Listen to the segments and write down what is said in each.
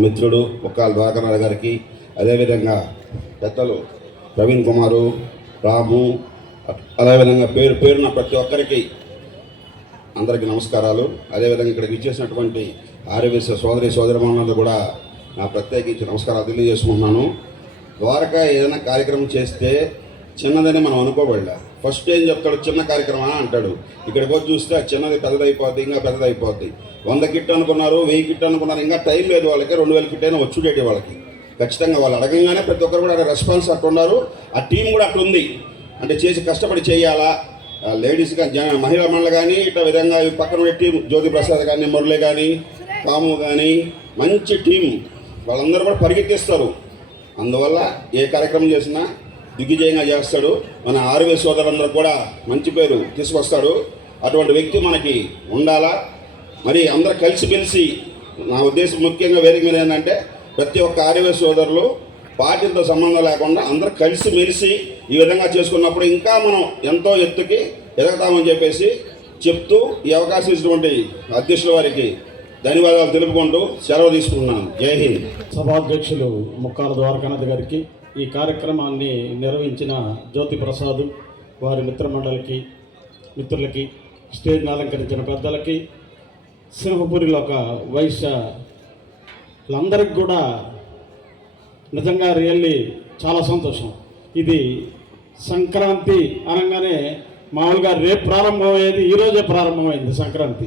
మిత్రుడు ముక్కాల ద్వారకనాథ్ గారికి అదేవిధంగా పెద్దలు ప్రవీణ్ కుమారు రాము అదేవిధంగా పేరు పేరున ప్రతి ఒక్కరికి అందరికీ నమస్కారాలు. అదేవిధంగా ఇక్కడికి ఇచ్చేసినటువంటి ఆర్యవేశ సోదరి సోదరిమణులందరూ కూడా నా ప్రత్యేకించి నమస్కారాలు తెలియజేసుకుంటున్నాను. ద్వారకా ఏదైనా కార్యక్రమం చేస్తే చిన్నదని మనం అనుకోబడలే. ఫస్ట్ ఏం చెప్తాడు? చిన్న కార్యక్రమా అంటాడు. ఇక్కడికి వచ్చి చూస్తే చిన్నది పెద్దదైపోద్ది ఇంకా పెద్దదైపోద్ది. వంద కిట్ అనుకున్నారు వెయ్యి కిట్ అనుకున్నారు ఇంకా టైం లేదు వాళ్ళకి రెండు వేల కిట్ అయినా వచ్చుడేటి వాళ్ళకి. ఖచ్చితంగా వాళ్ళు అడగంగానే ప్రతి ఒక్కరు కూడా రెస్పాన్స్ అట్టున్నారు ఆ టీం కూడా అట్టుంది అంటే చేసి కష్టపడి చేయాలా? లేడీస్ కానీ మహిళా మండలి కానీ ఇట్లా విధంగా పక్కన టీం జ్యోతి ప్రసాద్ కానీ మురళి కానీ కాము కానీ మంచి టీం. వాళ్ళందరూ కూడా పరిగెత్తిస్తారు. అందువల్ల ఏ కార్యక్రమం చేసినా దిగ్విజయంగా చేస్తాడు. మన ఆరువే సోదరులందరూ కూడా మంచి పేరు తీసుకొస్తాడు. అటువంటి వ్యక్తి మనకి ఉండాలా? మరి అందరూ కలిసిమెలిసి నా ఉద్దేశం ముఖ్యంగా వేరే మీద ఏంటంటే ప్రతి ఒక్క ఆర్వే సోదరులు పార్టీలతో సంబంధం లేకుండా అందరూ కలిసి మెలిసి ఈ విధంగా చేసుకున్నప్పుడు ఇంకా మనం ఎంతో ఎత్తుకి ఎదగతామని చెప్పేసి చెప్తూ ఈ అవకాశం ఇచ్చినటువంటి అధ్యక్షుల వారికి ధన్యవాదాలు తెలుపుకుంటూ సెలవు తీసుకుంటున్నాను. జై హింద్. సభాధ్యక్షులు ముక్కాల ద్వారకానాథ్ గారికి ఈ కార్యక్రమాన్ని నిర్వహించిన జ్యోతి ప్రసాద్ వారి మిత్రమండలికి మిత్రులకి స్టేజ్ని అలంకరించిన పెద్దలకి సింహపురిలో ఒక వైశ్య అందరికి కూడా నిజంగా రియల్లీ చాలా సంతోషం. ఇది సంక్రాంతి అనగానే మామూలుగా రేపు ప్రారంభమయ్యేది ఈరోజే ప్రారంభమైంది సంక్రాంతి.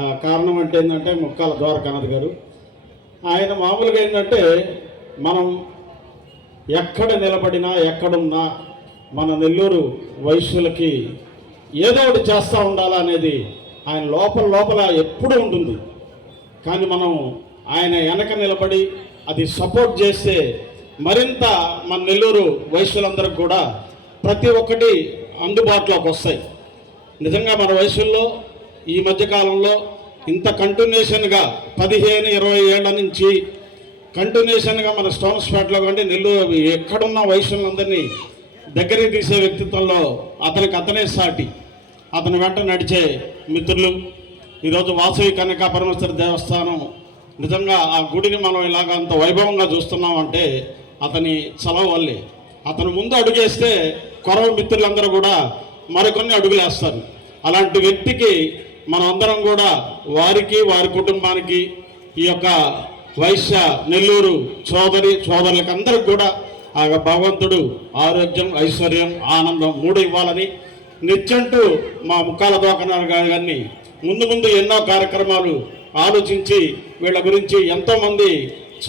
ఆ కారణం అంటే ఏంటంటే ముక్కాల ద్వారకానాథ్ గారు. ఆయన మామూలుగా ఏంటంటే మనం ఎక్కడ నిలబడినా ఎక్కడున్నా మన నెల్లూరు వైశ్యులకి ఏదో ఒకటి చేస్తూ ఉండాలనేది ఆయన లోపల లోపల ఎప్పుడూ ఉంటుంది. కానీ మనం ఆయన వెనక నిలబడి అది సపోర్ట్ చేస్తే మరింత మన నెల్లూరు వయసులందరికి కూడా ప్రతి ఒక్కటి అందుబాటులోకి వస్తాయి. నిజంగా మన వయసుల్లో ఈ మధ్యకాలంలో ఇంత కంటిన్యూషన్గా పదిహేను ఇరవై ఏళ్ళ నుంచి కంటిన్యూషన్గా మన స్టోన్స్ పేటలో కంటే నెల్లూరు ఎక్కడున్న వయసులందరినీ దగ్గరికి తీసే వ్యక్తిత్వంలో అతనికి అతనే సాటి. అతని వెంట నడిచే మిత్రులు ఈరోజు వాసవి కనక పరమేశ్వర దేవస్థానం. నిజంగా ఆ గుడిని మనం ఇలాగ అంత వైభవంగా చూస్తున్నామంటే అతని చలవ వల్లే. అతను ముందు అడుగేస్తే కొరవ మిత్రులందరూ కూడా మరికొన్ని అడుగులేస్తారు. అలాంటి వ్యక్తికి మనమందరం కూడా వారికి వారి కుటుంబానికి ఈ యొక్క వైశ్య నెల్లూరు సోదరి సోదరులకు అందరికి కూడా ఆ భగవంతుడు ఆరోగ్యం ఐశ్వర్యం ఆనందం మూడు ఇవ్వాలని నిత్యంటూ మా ముఖాల దోకనాలు కానీ ముందు ముందు ఎన్నో కార్యక్రమాలు ఆలోచించి వీళ్ళ గురించి ఎంతోమంది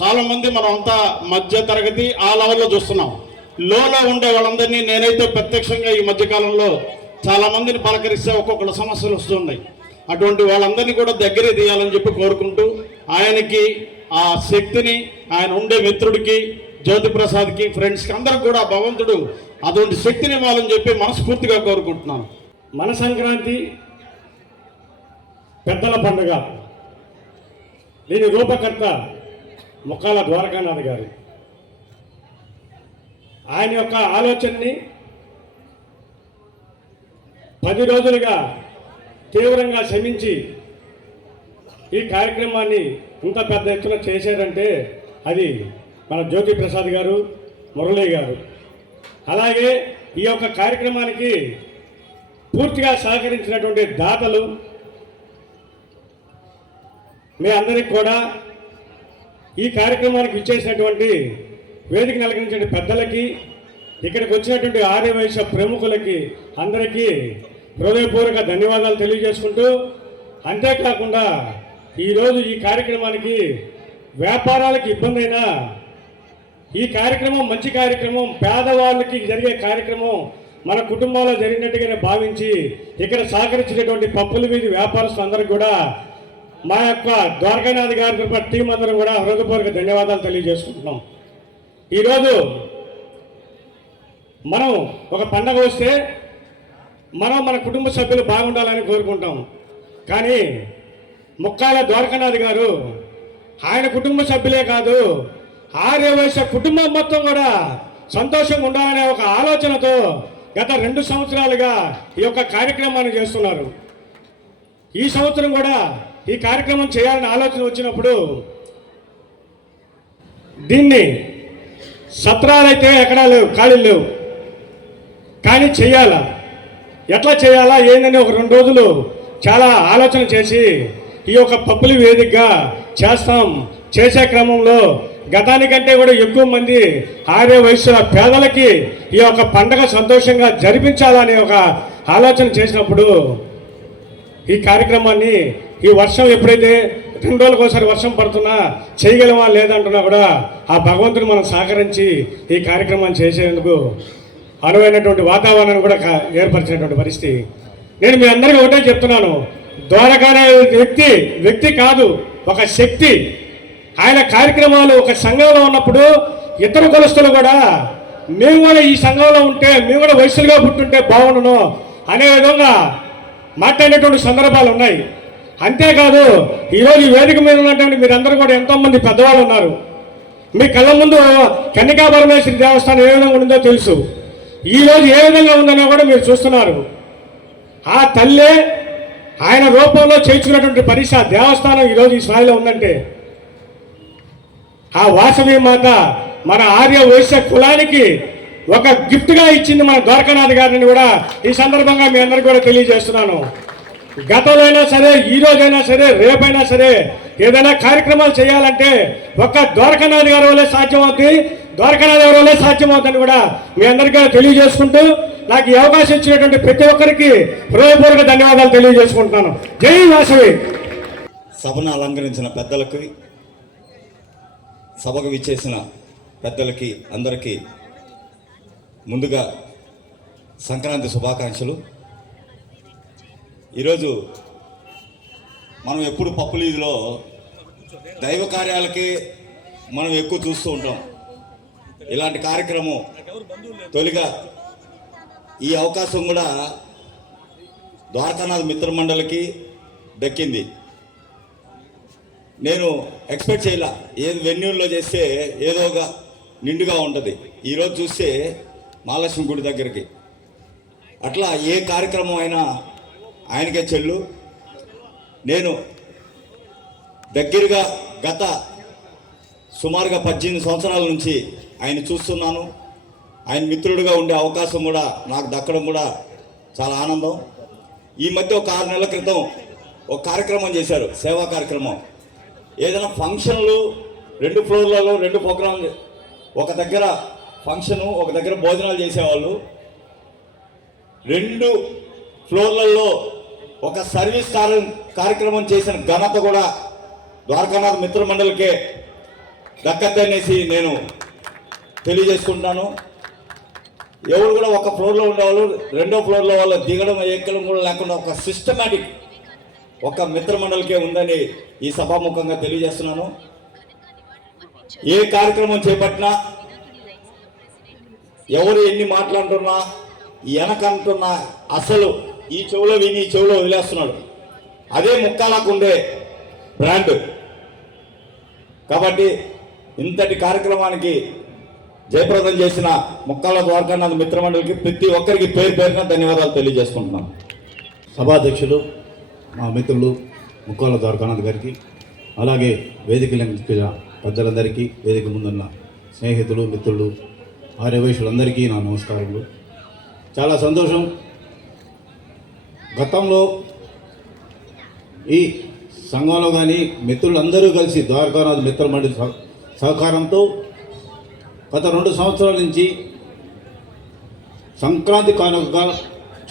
చాలామంది మనం అంతా మధ్య తరగతి ఆ లెవెల్లో చూస్తున్నాం. లోలో ఉండే వాళ్ళందరినీ నేనైతే ప్రత్యక్షంగా ఈ మధ్యకాలంలో చాలామందిని పలకరిస్తే ఒక్కొక్కటి సమస్యలు వస్తున్నాయి. అటువంటి వాళ్ళందరినీ కూడా దగ్గరే తీయాలని చెప్పి కోరుకుంటూ ఆయనకి ఆ శక్తిని ఆయన ఉండే మిత్రుడికి జ్యోతిప్రసాద్కి ఫ్రెండ్స్కి అందరికి కూడా భగవంతుడు అటువంటి శక్తిని ఇవ్వాలని చెప్పి మనస్ఫూర్తిగా కోరుకుంటున్నాను. మన సంక్రాంతి పెద్దల పండుగ. దీని రూపకర్త ముఖాల ద్వారకానాథ్ గారు. ఆయన యొక్క ఆలోచనని పది రోజులుగా తీవ్రంగా శ్రమించి ఈ కార్యక్రమాన్ని ఇంత పెద్ద ఎత్తున చేశారంటే అది మన జ్యోతి ప్రసాద్ గారు మురళీ గారు. అలాగే ఈ యొక్క కార్యక్రమానికి పూర్తిగా సహకరించినటువంటి దాతలు మీ అందరికి కూడా ఈ కార్యక్రమానికి ఇచ్చేసినటువంటి వేదిక నలిగించిన పెద్దలకి ఇక్కడికి వచ్చినటువంటి ఆర్యవైశ్య ప్రముఖులకి అందరికీ హృదయపూర్వక ధన్యవాదాలు తెలియజేసుకుంటూ అంతేకాకుండా ఈరోజు ఈ కార్యక్రమానికి వ్యాపారాలకు ఇబ్బంది అయినా ఈ కార్యక్రమం మంచి కార్యక్రమం. పేదవాళ్ళకి జరిగే కార్యక్రమం మన కుటుంబంలో జరిగినట్టుగానే భావించి ఇక్కడ సహకరించినటువంటి పప్పుల వీధి వ్యాపారస్తులు అందరికీ కూడా మా యొక్క ద్వారకానాథ్ గారి తరపున టీం అందరం కూడా హృదయపూర్వక ధన్యవాదాలు తెలియజేసుకుంటున్నాం. ఈరోజు మనం ఒక పండగ వస్తే మనం మన కుటుంబ సభ్యులు బాగుండాలని కోరుకుంటాం. కానీ ముక్కాల ద్వారకానాథ్ గారు ఆయన కుటుంబ సభ్యులే కాదు ఆర్యవైశ్య కుటుంబం మొత్తం కూడా సంతోషంగా ఉండాలనే ఒక ఆలోచనతో గత రెండు సంవత్సరాలుగా ఈ యొక్క కార్యక్రమాన్ని చేస్తున్నారు. ఈ సంవత్సరం కూడా ఈ కార్యక్రమం చేయాలని ఆలోచన వచ్చినప్పుడు దీన్ని సత్రాలైతే ఎక్కడా లేవు ఖాళీలు లేవు. కానీ చేయాలా? ఎట్లా చేయాలా? ఏందని ఒక రెండు రోజులు చాలా ఆలోచన చేసి ఈ యొక్క పప్పుల వేదికగా చేస్తాం. చేసే క్రమంలో గతానికంటే కూడా ఎక్కువ మంది ఆర్య వయసుల పేదలకి ఈ యొక్క పండగ సంతోషంగా జరిపించాలని ఒక ఆలోచన చేసినప్పుడు ఈ కార్యక్రమాన్ని ఈ వర్షం ఎప్పుడైతే రెండు రోజులకు ఒకసారి వర్షం పడుతున్నా చేయగలమా లేదంటున్నా కూడా ఆ భగవంతుని మనం సహకరించి ఈ కార్యక్రమాన్ని చేసేందుకు అనువైనటువంటి వాతావరణాన్ని కూడా ఏర్పరిచినటువంటి పరిస్థితి. నేను మీ అందరికీ ఒకటే చెప్తున్నాను. ద్వారకానే వ్యక్తి వ్యక్తి కాదు ఒక శక్తి. ఆయన కార్యక్రమాలు ఒక సంఘంలో ఉన్నప్పుడు ఇతర కులస్తులు కూడా మేము కూడా ఈ సంఘంలో ఉంటే మేము కూడా వయసులుగా పుట్టుంటే బాగుండును అనే విధంగా మాట్లాడేటువంటి సందర్భాలు ఉన్నాయి. అంతేకాదు ఈరోజు ఈ వేదిక మీద ఉన్నటువంటి మీరందరూ కూడా ఎంతోమంది పెద్దవాళ్ళు ఉన్నారు. మీ కళ్ళ ముందు కన్నికా పరమేశ్వరి దేవస్థానం ఏ విధంగా ఉందో తెలుసు. ఈ రోజు ఏ విధంగా ఉందనే కూడా మీరు చూస్తున్నారు. ఆ తల్లే ఆయన రూపంలో చేర్చుకున్నటువంటి పరిష దేవస్థానం ఈరోజు ఈ స్థాయిలో ఉందంటే ఆ వాసవి మాత మన ఆర్య వైశ్య కులానికి ఒక గిఫ్ట్గా ఇచ్చింది మన ద్వారకానాథ్ గారిని కూడా ఈ సందర్భంగా మీ అందరికి కూడా తెలియజేస్తున్నాను. గతంలో అయినా సరే ఈ రోజైనా సరే రేపైనా సరే ఏదైనా కార్యక్రమాలు చేయాలంటే ఒక్క ద్వారకానాథ్ గారి వల్లే సాధ్యమవుతుంది ద్వారకానాథ్ గారి వల్లే సాధ్యమవుతుందని కూడా మీ అందరికీ తెలియజేసుకుంటూ నాకు ఈ అవకాశం ఇచ్చినటువంటి ప్రతి ఒక్కరికి హృదయపూర్వక ధన్యవాదాలు తెలియజేసుకుంటున్నాను. జై వాసవి! సభను అలంకరించిన పెద్దలకి సభకు విచ్చేసిన పెద్దలకి అందరికీ ముందుగా సంక్రాంతి శుభాకాంక్షలు. ఈరోజు మనం ఎప్పుడు పప్పులీదిలో దైవ కార్యాలకి మనం ఎక్కువ చూస్తూ ఉంటాం. ఇలాంటి కార్యక్రమం తొలిగా ఈ అవకాశం కూడా ద్వారకానాథ్ మిత్ర మండలికి దక్కింది. నేను ఎక్స్పెక్ట్ చేయలే. ఏది వెన్యూల్లో చేస్తే ఏదో ఒక నిండుగా ఉంటుంది. ఈరోజు చూస్తే మహాలక్ష్మి గుడి దగ్గరికి. అట్లా ఏ కార్యక్రమం అయినా ఆయనకే చెల్లు. నేను దగ్గరగా గత సుమారుగా పద్దెనిమిది సంవత్సరాల నుంచి ఆయన చూస్తున్నాను. ఆయన మిత్రుడిగా ఉండే అవకాశం కూడా నాకు దక్కడం కూడా చాలా ఆనందం. ఈ మధ్య ఒక ఆరు నెలల క్రితం ఒక కార్యక్రమం చేశారు. సేవా కార్యక్రమం. ఏదైనా ఫంక్షన్లు రెండు ఫ్లోర్లలో రెండు ప్రోగ్రాంలు ఒక దగ్గర ఫంక్షను ఒక దగ్గర భోజనాలు చేసేవాళ్ళు. రెండు ఫ్లోర్లలో ఒక సర్వీస్ కార్య కార్యక్రమం చేసిన ఘనత కూడా ద్వారకానాథ్ మిత్ర మండలికే దక్కద్దనేసి నేను తెలియజేసుకుంటాను ఎవరు కూడా ఒక ఫ్లోర్లో ఉండేవాళ్ళు రెండో ఫ్లోర్లో వాళ్ళు దిగడం ఎక్కడం కూడా లేకుండా ఒక సిస్టమేటిక్ ఒక మిత్రమండలికే ఉందని ఈ సభాముఖంగా తెలియజేస్తున్నాను. ఏ కార్యక్రమం చేపట్టినా ఎవరు ఎన్ని మాట్లాడుతున్నా వెనకంటున్నా అసలు ఈ చెవులో విని ఈ చెవులో వదిలేస్తున్నాడు. అదే ముక్కాలకు ఉండే బ్రాండ్. కాబట్టి ఇంతటి కార్యక్రమానికి జయప్రదం చేసిన ముక్కాల ద్వారకానాథ్ మిత్రమండలికి ప్రతి ఒక్కరికి పేరు పేరున ధన్యవాదాలు తెలియజేసుకుంటున్నాను. సభాధ్యక్షులు మా మిత్రులు ముక్కోల ద్వారకానాథ్ గారికి అలాగే వేదిక లంకించిన పెద్దలందరికీ వేదిక ముందున్న స్నేహితులు మిత్రులు ఆర్యవైశ్యులందరికీ నా నమస్కారములు. చాలా సంతోషం. గతంలో ఈ సంఘంలో కానీ మిత్రులందరూ కలిసి ద్వారకానాథ్ మిత్ర మండలి సహ- సహకారంతో గత రెండు సంవత్సరాల నుంచి సంక్రాంతి కానుకగా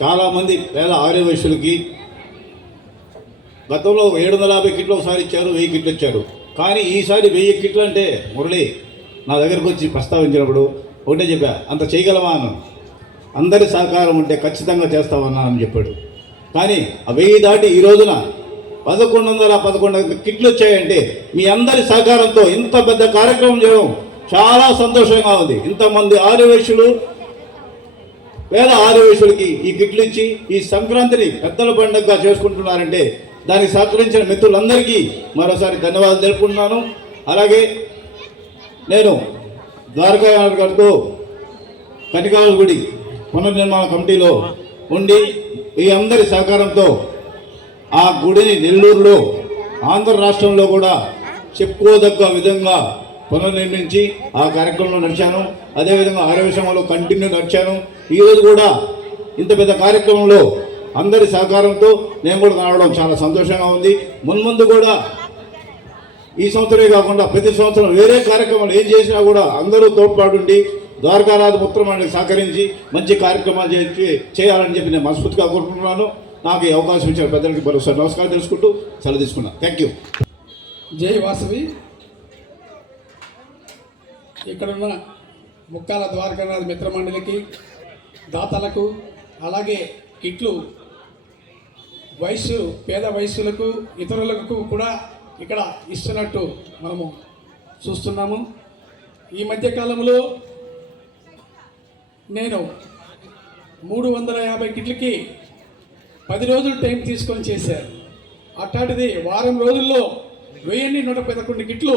చాలామంది పేద ఆర్యవైశ్యులకి గతంలో ఏడు వందల యాభై కిట్లు ఒకసారి ఇచ్చారు వెయ్యి కిట్లు ఇచ్చారు. కానీ ఈసారి వెయ్యి కిట్లు అంటే మురళి నా దగ్గరకు వచ్చి ప్రస్తావించినప్పుడు ఒకటే చెప్పా అంత చేయగలమా అన్నాను అందరి సహకారం ఉంటే ఖచ్చితంగా చేస్తామన్నానని చెప్పాడు. కానీ ఆ వెయ్యి దాటి ఈ రోజున పదకొండు వందల పదకొండు కిట్లు వచ్చాయంటే మీ అందరి సహకారంతో ఇంత పెద్ద కార్యక్రమం చేయడం చాలా సంతోషంగా ఉంది. ఇంతమంది ఆదివేశులు వేల ఆదివేశులకి ఈ కిట్లు ఇచ్చి ఈ సంక్రాంతిని పెద్దల పండుగగా చేసుకుంటున్నారంటే దానికి సహకరించిన మిత్రులందరికీ మరోసారి ధన్యవాదాలు తెలుపుకుంటున్నాను. అలాగే నేను ద్వారకా గారితో కనికాల గుడి పునర్నిర్మాణ కమిటీలో ఉండి ఈ అందరి సహకారంతో ఆ గుడిని నెల్లూరులో ఆంధ్ర రాష్ట్రంలో కూడా చెప్పుకోదగ్గ విధంగా పునర్నిర్మించి ఆ కార్యక్రమంలో నడిచాను. అదేవిధంగా ఆరోగ్య ఆరోగ్యంలో కంటిన్యూ నడిచాను. ఈరోజు కూడా ఇంత పెద్ద కార్యక్రమంలో అందరి సహకారంతో నేను కూడా రావడం చాలా సంతోషంగా ఉంది. మున్ముందు కూడా ఈ సంవత్సరమే కాకుండా ప్రతి సంవత్సరం వేరే కార్యక్రమాలు ఏం చేసినా కూడా అందరూ తోడ్పాటుండి ద్వారకానాథ పుత్రమానికి సహకరించి మంచి కార్యక్రమాలు చేసి చేయాలని చెప్పి నేను మనస్ఫూర్తిగా కోరుకుంటున్నాను. నాకు ఈ అవకాశం ఇచ్చిన పెద్దలకి భరోసా నమస్కారం తెలుసుకుంటూ సెలవు తీసుకున్నాను థ్యాంక్ యూ జై వాసవి. ఇక్కడున్న ముక్కాల ద్వారకానాథ్ మిత్రమండలికి దాతలకు అలాగే కిట్లు వయస్సు పేద వయసులకు ఇతరులకు కూడా ఇక్కడ ఇస్తున్నట్టు మనము చూస్తున్నాము. ఈ మధ్య కాలంలో నేను మూడు వందల యాభై కిట్లకి పది రోజులు టైం తీసుకొని చేశారు అట్లాంటిది వారం రోజుల్లో వెయ్యిన్ని నూట పదకొండు కిట్లు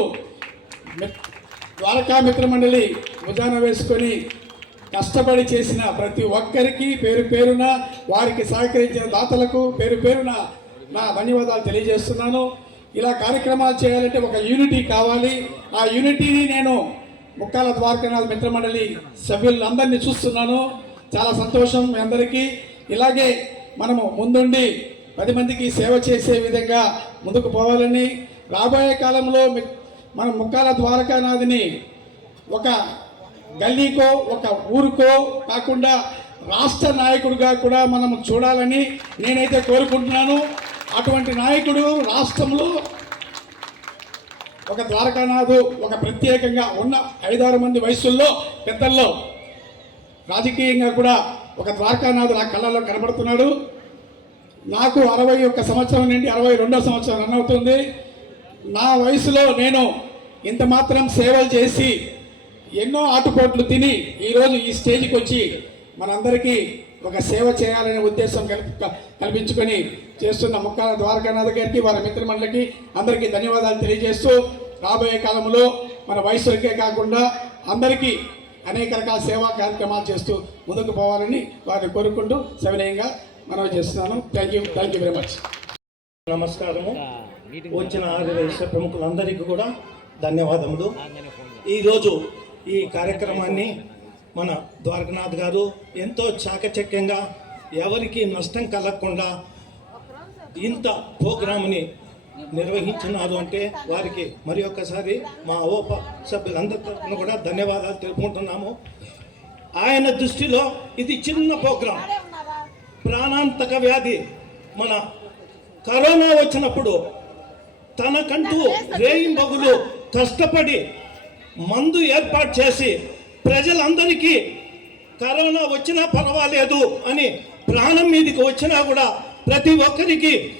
ద్వారకా మిత్ర మండలి భుజాన వేసుకొని కష్టపడి చేసిన ప్రతి ఒక్కరికి పేరు పేరున వారికి సహకరించిన దాతలకు పేరు పేరున నా ధన్యవాదాలు తెలియజేస్తున్నాను. ఇలా కార్యక్రమాలు చేయాలంటే ఒక యూనిటీ కావాలి. ఆ యూనిటీని నేను ముక్కాల ద్వారకనాథ్ మిత్రమండలి సభ్యులందరినీ చూస్తున్నాను. చాలా సంతోషం మీ అందరికీ. ఇలాగే మనము ముందుండి పది మందికి సేవ చేసే విధంగా ముందుకు పోవాలని. రాబోయే కాలంలో మనం మన ముక్కాల ద్వారకానాథిని ఒక గల్లీకో ఒక ఊరుకో కాకుండా రాష్ట్ర నాయకుడిగా కూడా మనం చూడాలని నేనైతే కోరుకుంటున్నాను. అటువంటి నాయకుడు రాష్ట్రంలో ఒక ద్వారకానాథు ఒక ప్రత్యేకంగా ఉన్న ఐదారు మంది వయసుల్లో పెద్దల్లో రాజకీయంగా కూడా ఒక ద్వారకానాథు నా కళ్ళలో కనబడుతున్నాడు. నాకు అరవై ఒక్క సంవత్సరం నుండి అరవై రెండో సంవత్సరం రన్ అవుతుంది. నా వయసులో నేను ఇంత మాత్రం సేవలు చేసి ఎన్నో ఆటుపోట్లు తిని ఈరోజు ఈ స్టేజ్కి వచ్చి మనందరికీ ఒక సేవ చేయాలనే ఉద్దేశం కల్పి కల్పించుకొని చేస్తున్న ముక్కాల ద్వారకానాథ్ గారికి వారి మిత్రమండలికి అందరికీ ధన్యవాదాలు తెలియజేస్తూ రాబోయే కాలంలో మన వయసులకే కాకుండా అందరికీ అనేక రకాల సేవా కార్యక్రమాలు చేస్తూ ముందుకు పోవాలని వారిని కోరుకుంటూ సవినయంగా మనవి చేస్తున్నాను. Thank you thank you very much. నమస్కారము. వచ్చిన ఆదివేశ ప్రముఖులందరికీ కూడా ధన్యవాదములు. ఈరోజు ఈ కార్యక్రమాన్ని మన ద్వారకనాథ్ గారు ఎంతో చాకచక్యంగా ఎవరికి నష్టం కలగకుండా ఇంత ప్రోగ్రామ్ని నిర్వహించున్నారు అంటే వారికి మరి ఒక్కసారి మా ఓప సభ్యులందరి తరఫున కూడా ధన్యవాదాలు తెలుపుకుంటున్నాము. ఆయన దృష్టిలో ఇది చిన్న ప్రోగ్రాం. ప్రాణాంతక వ్యాధి మన కరోనా వచ్చినప్పుడు తనకంటూ రేయింబగులు కష్టపడి మందు ఏర్పాటు చేసి ప్రజలందరికీ కరోనా వచ్చినా పర్వాలేదు అని ప్రాణం మీదకి వచ్చినా కూడా ప్రతి ఒక్కరికి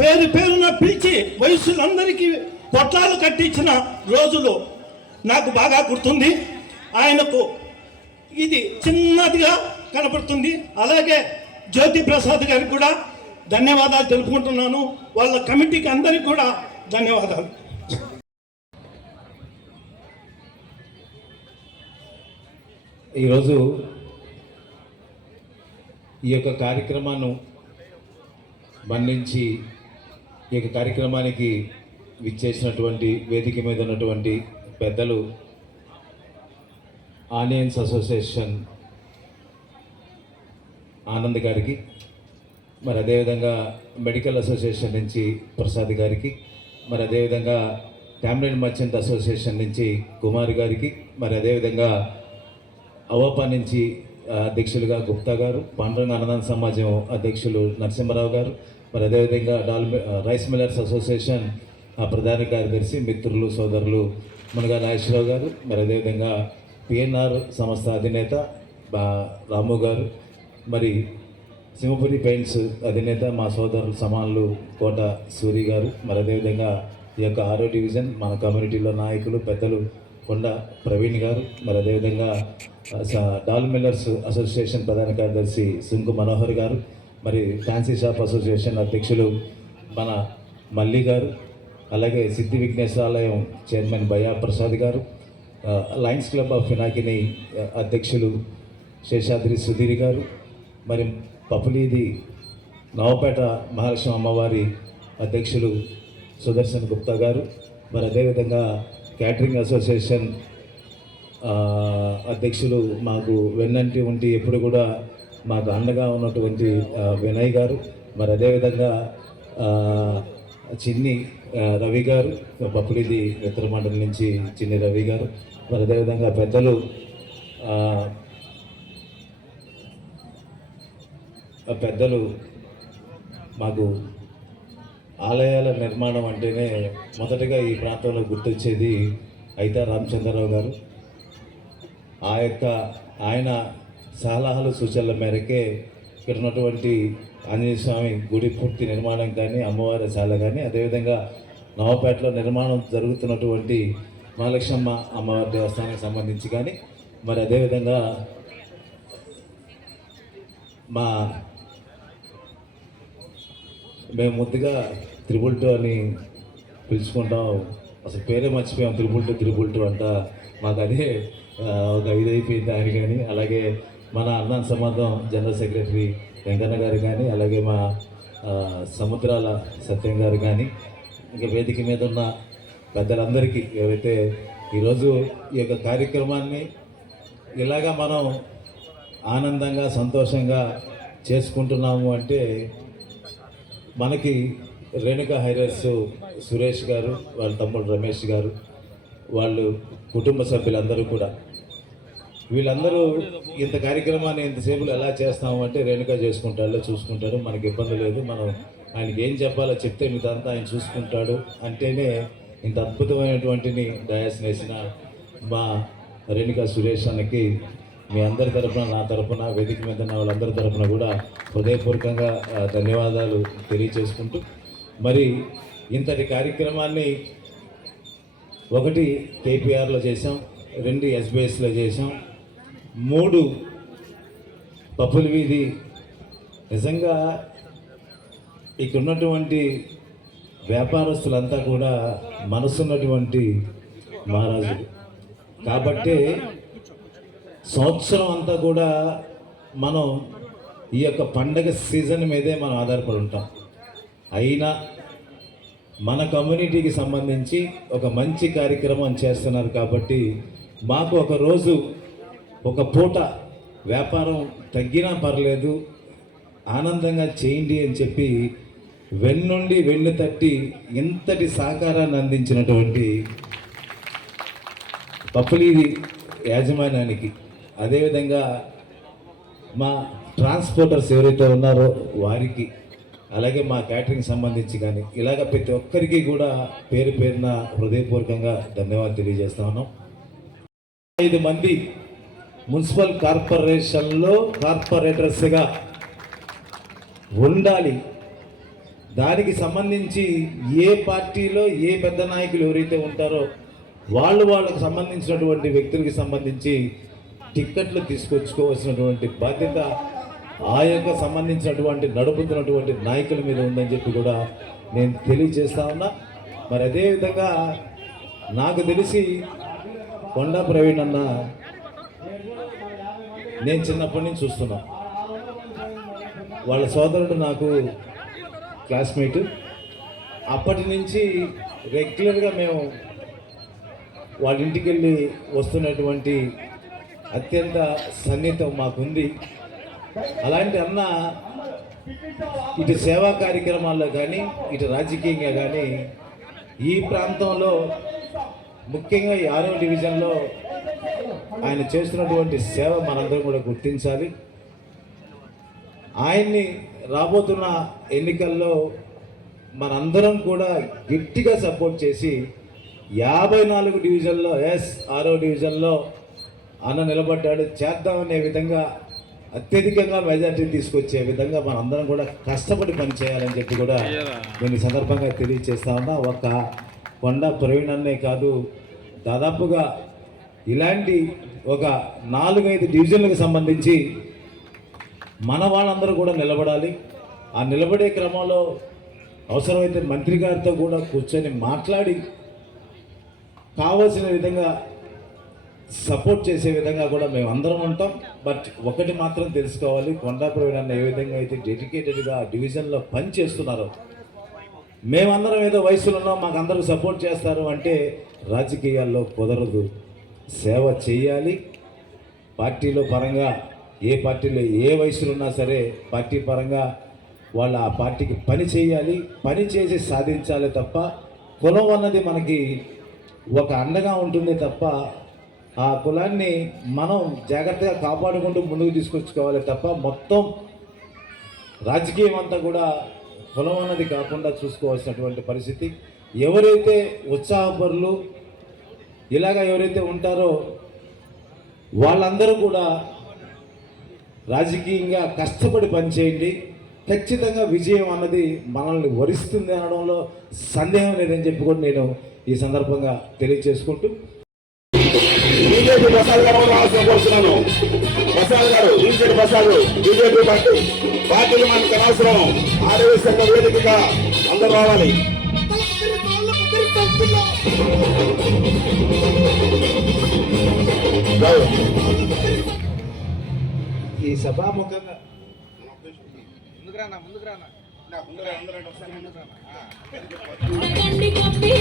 పేరు పేరున పిలిచి వయసులందరికీ పొట్లాలు కట్టించిన రోజులు నాకు బాగా గుర్తుంది. ఆయనకు ఇది చిన్నదిగా కనపడుతుంది. అలాగే జ్యోతి ప్రసాద్ గారికి కూడా ధన్యవాదాలు తెలుపుకుంటున్నాను. వాళ్ళ కమిటీకి అందరికీ కూడా ధన్యవాదాలు. ఈరోజు ఈ యొక్క కార్యక్రమాన్ని బంధించి ఈ యొక్క కార్యక్రమానికి విచ్చేసినటువంటి వేదిక మీద ఉన్నటువంటి పెద్దలు ఆనియన్స్ అసోసియేషన్ ఆనంద్ గారికి మరి అదేవిధంగా మెడికల్ అసోసియేషన్ నుంచి ప్రసాద్ గారికి మరి అదేవిధంగా టామ్లెట్ మర్చెంట్ అసోసియేషన్ నుంచి కుమార్ గారికి మరి అదేవిధంగా అవాపా నుంచి అధ్యక్షులుగా గుప్తా గారు పాండురంగ అన్నదాన సమాజం అధ్యక్షులు నరసింహరావు గారు మరి అదేవిధంగా డాల్ రైస్ మిల్లర్స్ అసోసియేషన్ ఆ, ప్రధాన కార్యదర్శి మిత్రులు సోదరులు మునగా నాగేశ్వరరావు గారు మరి అదేవిధంగా పిఎన్ఆర్ సంస్థ అధినేత బా- రాము గారు మరి సింహపురి పెయింట్స్ అధినేత మా సోదరులు సమానులు కోట సూరి గారు మరి అదేవిధంగా ఈ యొక్క ఆరో డివిజన్ మన కమ్యూనిటీలో నాయకులు పెద్దలు కొండ ప్రవీణ్ గారు మరి అదేవిధంగా డాల్ మిల్లర్స్ అసోసియేషన్ ప్రధాన కార్యదర్శి సుంకు మనోహర్ గారు మరి ఫ్యాన్సీ షాప్ అసోసియేషన్ అధ్యక్షులు మన మల్లి గారు అలాగే సిద్ధి విఘ్నేశ్వరాలయం చైర్మన్ భయా ప్రసాద్ గారు లయన్స్ క్లబ్ ఆఫ్ ఫినాకిని అధ్యక్షులు శేషాద్రి సుధీర్ గారు మరి పపులీది నవపేట మహాలక్ష్మి అమ్మవారి అధ్యక్షులు సుదర్శన్ గుప్తా గారు మరి అదేవిధంగా క్యాటరింగ్ అసోసియేషన్ అధ్యక్షులు మాకు వెన్నంటి ఉండి ఎప్పుడు కూడా మాకు అండగా ఉన్నటువంటి వినయ్ గారు మరి అదేవిధంగా చిన్ని రవి గారు పప్పుడిది మిత్ర మండలి నుంచి చిన్ని రవి గారు మరి అదేవిధంగా పెద్దలు పెద్దలు మాకు ఆలయాల నిర్మాణం అంటేనే మొదటగా ఈ ప్రాంతంలో గుర్తొచ్చేది అయితే రామచంద్రరావు గారు. ఆ యొక్క ఆయన సలహాలు సూచనల మేరకే ఇక్కడ ఉన్నటువంటి ఆంజనేయ స్వామి గుడి పూర్తి నిర్మాణం కానీ అమ్మవారి శాల కానీ అదేవిధంగా నవపేటలో నిర్మాణం జరుగుతున్నటువంటి మహాలక్ష్మమ్మ అమ్మవారి దేవస్థానానికి సంబంధించి కానీ మరి అదేవిధంగా మా మేము ముద్దుగా త్రిబుల్ టూ అని పిలుచుకుంటాం. అసలు పేరే మర్చిపోయాం. త్రిబుల్ టూ త్రిబుల్ టూ అంట. మాకు అదే ఒక ఇదైపోయింది ఆయన కానీ. అలాగే మన అన్న సంబంధం జనరల్ సెక్రటరీ వెంకన్న గారు కానీ అలాగే మా సముద్రాల సత్యం గారు కానీ ఇంకా వేదిక మీద ఉన్న పెద్దలందరికీ ఎవరైతే ఈరోజు ఈ యొక్క కార్యక్రమాన్ని ఇలాగా మనం ఆనందంగా సంతోషంగా చేసుకుంటున్నాము అంటే మనకి రేణుక హైరస్ సురేష్ గారు వాళ్ళ తమ్ముడు రమేష్ గారు వాళ్ళు కుటుంబ సభ్యులందరూ కూడా. వీళ్ళందరూ ఇంత కార్యక్రమాన్ని ఇంతసేపులో ఎలా చేస్తాము అంటే రేణుక చేసుకుంటాడు చూసుకుంటాడు మనకి ఇబ్బంది లేదు. మనం ఆయనకి ఏం చెప్పాలో చెప్తే మీదంతా ఆయన చూసుకుంటాడు అంటేనే ఇంత అద్భుతమైనటువంటిని డయాస్ వేసిన మా రేణుక సురేష్ అన్నకి మీ అందరి తరఫున నా తరఫున వేదిక మీద ఉన్న వాళ్ళందరి తరపున కూడా హృదయపూర్వకంగా ధన్యవాదాలు తెలియచేసుకుంటూ మరి ఇంతటి కార్యక్రమాన్ని ఒకటి కేపీఆర్లో చేసాం రెండు ఎస్బీఎస్లో చేసాం మూడు పప్పుల వీధి. నిజంగా ఇక్కడ ఉన్నటువంటి వ్యాపారస్తులంతా కూడా మనసున్నటువంటి మహారాజు కాబట్టి సంవత్సరం అంతా కూడా మనం ఈ యొక్క పండగ సీజన్ మీదే మనం ఆధారపడి ఉంటాం. అయినా మన కమ్యూనిటీకి సంబంధించి ఒక మంచి కార్యక్రమం చేస్తున్నారు కాబట్టి మాకు ఒక రోజు ఒక పూట వ్యాపారం తగ్గినా పర్లేదు ఆనందంగా చేయండి అని చెప్పి వెన్నుండి వెన్ను తట్టి ఇంతటి సహకారాన్ని అందించినటువంటి పప్పులీది యాజమాన్యానికి. అదేవిధంగా మా ట్రాన్స్పోర్టర్స్ ఎవరైతే ఉన్నారో వారికి అలాగే మా క్యాటరింగ్ సంబంధించి కానీ ఇలాగ ప్రతి ఒక్కరికి కూడా పేరు పేరున హృదయపూర్వకంగా ధన్యవాదాలు తెలియజేస్తా ఉన్నాం. ఐదు మంది మున్సిపల్ కార్పొరేషన్లో కార్పొరేటర్స్గా ఉండాలి. దానికి సంబంధించి ఏ పార్టీలో ఏ పెద్ద నాయకులు ఎవరైతే ఉంటారో వాళ్ళు వాళ్ళకు సంబంధించినటువంటి వ్యక్తులకి సంబంధించి టిక్కెట్లు తీసుకొచ్చుకోవాల్సినటువంటి బాధ్యత ఆ యొక్క సంబంధించినటువంటి నడుపుతున్నటువంటి నాయకుల మీద ఉందని చెప్పి కూడా నేను తెలియజేస్తా ఉన్నా. మరి అదేవిధంగా నాకు తెలిసి కొండా ప్రవీణ్ అన్న నేను చిన్నప్పటి నుంచి చూస్తున్నా. వాళ్ళ సోదరుడు నాకు క్లాస్మేట్. అప్పటి నుంచి రెగ్యులర్గా మేము వాళ్ళ ఇంటికి వెళ్ళి వస్తున్నటువంటి అత్యంత సన్నిహితం మాకుంది. అలాంటి అన్న ఇటు సేవా కార్యక్రమాల్లో కానీ ఇటు రాజకీయంగా కానీ ఈ ప్రాంతంలో ముఖ్యంగా ఈ ఆరో డివిజన్లో ఆయన చేస్తున్నటువంటి సేవ మనందరం కూడా గుర్తించాలి. ఆయన్ని రాబోతున్న ఎన్నికల్లో మనందరం కూడా గట్టిగా సపోర్ట్ చేసి యాభై నాలుగు డివిజన్లో ఎస్ ఆరో డివిజన్లో అన్న నిలబడ్డాడు. చేద్దామనే విధంగా అత్యధికంగా మెజార్టీ తీసుకొచ్చే విధంగా మనందరం కూడా కష్టపడి పనిచేయాలని చెప్పి కూడా నేను ఈ సందర్భంగా తెలియజేస్తా ఉన్నా. ఒక కొండ ప్రవీణ్ అన్నే కాదు దాదాపుగా ఇలాంటి ఒక నాలుగైదు డివిజన్లకు సంబంధించి మన వాళ్ళందరూ కూడా నిలబడాలి. ఆ నిలబడే క్రమంలో అవసరమైతే మంత్రి గారితో కూడా కూర్చొని మాట్లాడి కావాల్సిన విధంగా సపోర్ట్ చేసే విధంగా కూడా మేము అందరం ఉంటాం. బట్ ఒకటి మాత్రం తెలుసుకోవాలి కొండా ప్రవీణ్ ఏ విధంగా అయితే డెడికేటెడ్గా ఆ డివిజన్లో పని చేస్తున్నారో. మేమందరం ఏదో వయసులో ఉన్నాం మాకు అందరూ సపోర్ట్ చేస్తారు అంటే రాజకీయాల్లో కుదరదు. సేవ చేయాలి. పార్టీలో పరంగా ఏ పార్టీలో ఏ వయసులో ఉన్నా సరే పార్టీ పరంగా వాళ్ళు ఆ పార్టీకి పని చేయాలి. పని చేసి సాధించాలి తప్ప కులం అన్నది మనకి ఒక అండగా ఉంటుంది తప్ప ఆ కులాన్ని మనం జాగ్రత్తగా కాపాడుకుంటూ ముందుకు తీసుకొచ్చుకోవాలి తప్ప మొత్తం రాజకీయం అంతా కూడా కులం అన్నది కాకుండా చూసుకోవాల్సినటువంటి పరిస్థితి. ఎవరైతే ఉత్సాహపరులు ఇలాగ ఎవరైతే ఉంటారో వాళ్ళందరూ కూడా రాజకీయంగా కష్టపడి పనిచేయండి. ఖచ్చితంగా విజయం అన్నది మనల్ని వరిస్తుంది అనడంలో సందేహం లేదని చెప్పి కూడా నేను ఈ సందర్భంగా తెలియజేసుకుంటూ బీజేపీ గారు కూడా రావాల్సిన కోరుతున్నాను. ప్రసాద్ గారు బీజేపీ ప్రసాద్ బీజేపీ పార్టీ. పార్టీలు మనకు అనవసరం. ఆరోగ్య సంఘ వేదికగా అందరూ రావాలి. ఈ సభాముఖంగా గండి కప్పి